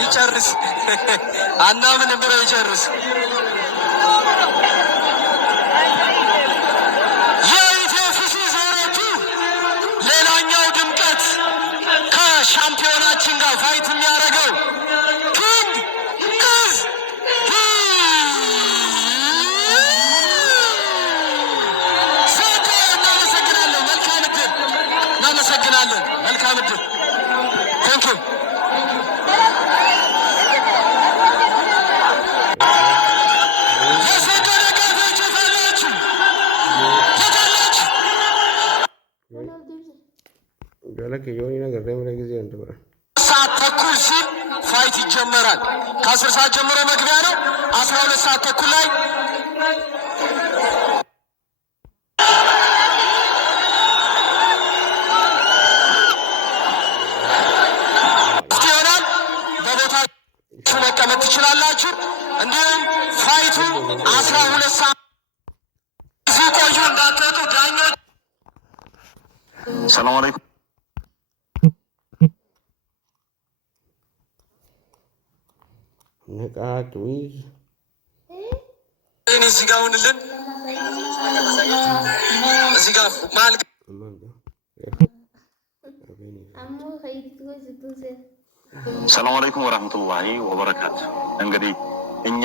ይጨርስ አናምን ብለው ይጨርስ። የኢትዮፕስ ዜሮቱ ሌላኛው ድምቀት ከሻምፒዮናችን ጋር ፋይት የሚያደርገው ኪንግ ኢዝ ሂ። እናመሰግናለን። መልካም እድል። እናመሰግናለን። መልካም እድል። ቴንኪው። ሰዓት ተኩል ሲል ፋይት ይጀመራል። ከ10 ሰዓት ጀምሮ መግቢያ ነው። 12 ሰዓት ተኩል ላይ ይሆናል። በቦታችሁ መቀመጥ ትችላላችሁ። እንዲሁም ፋይቱ 12 ሰዓት እዚህ ቆዩ፣ እንዳትወጡ ዳኞች። ሰላም አለይኩም። ንቃት ዊዝ እዚህ ጋር ሁንልን። እዚህ ጋር ማል ሰላም አለይኩም ወራህመቱላሂ ወበረካቱ። እንግዲህ እኛ